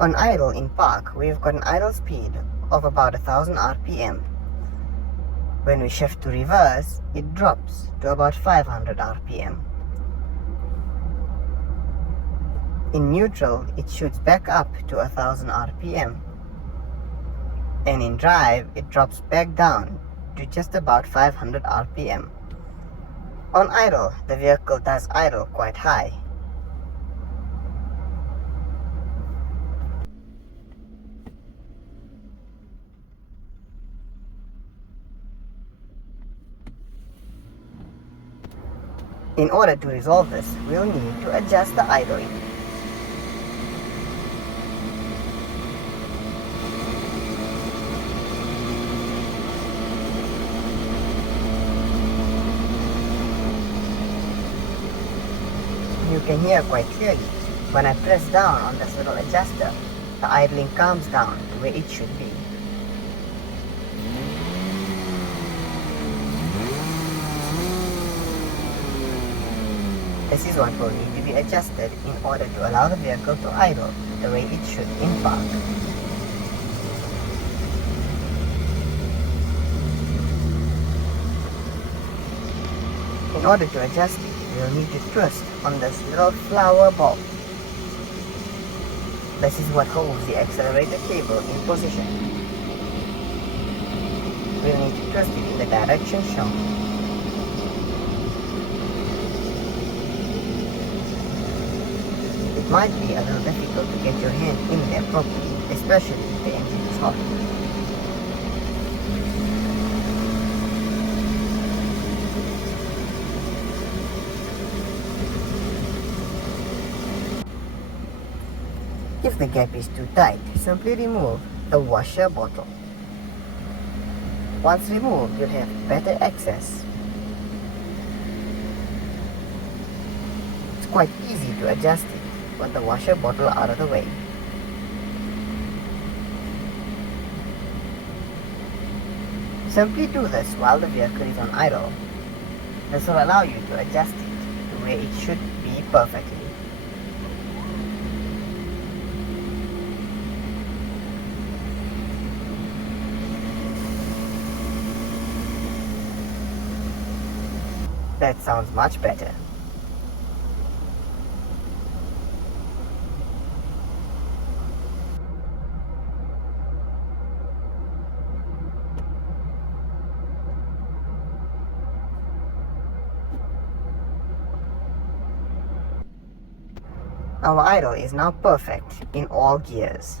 On idle in park, we've got an idle speed of about 1000 RPM. When we shift to reverse, it drops to about 500 RPM. In neutral, it shoots back up to 1000 RPM. And in drive, it drops back down to just about 500 RPM. On idle, the vehicle does idle quite high. In order to resolve this, we'll need to adjust the idling. You can hear quite clearly, when I press down on this little adjuster, the idling calms down to where it should be. This is what will need to be adjusted in order to allow the vehicle to idle the way it should in park. In order to adjust it, we'll need to twist on this little flower bulb. This is what holds the accelerator cable in position. We'll need to twist it in the direction shown. It might be a little difficult to get your hand in there properly, especially if the engine is hot. If the gap is too tight, simply remove the washer bottle. Once removed, you'll have better access. It's quite easy to adjust it with the washer bottle out of the way. Simply do this while the vehicle is on idle. This will allow you to adjust it to where it should be perfectly. That sounds much better. Our idle is now perfect in all gears.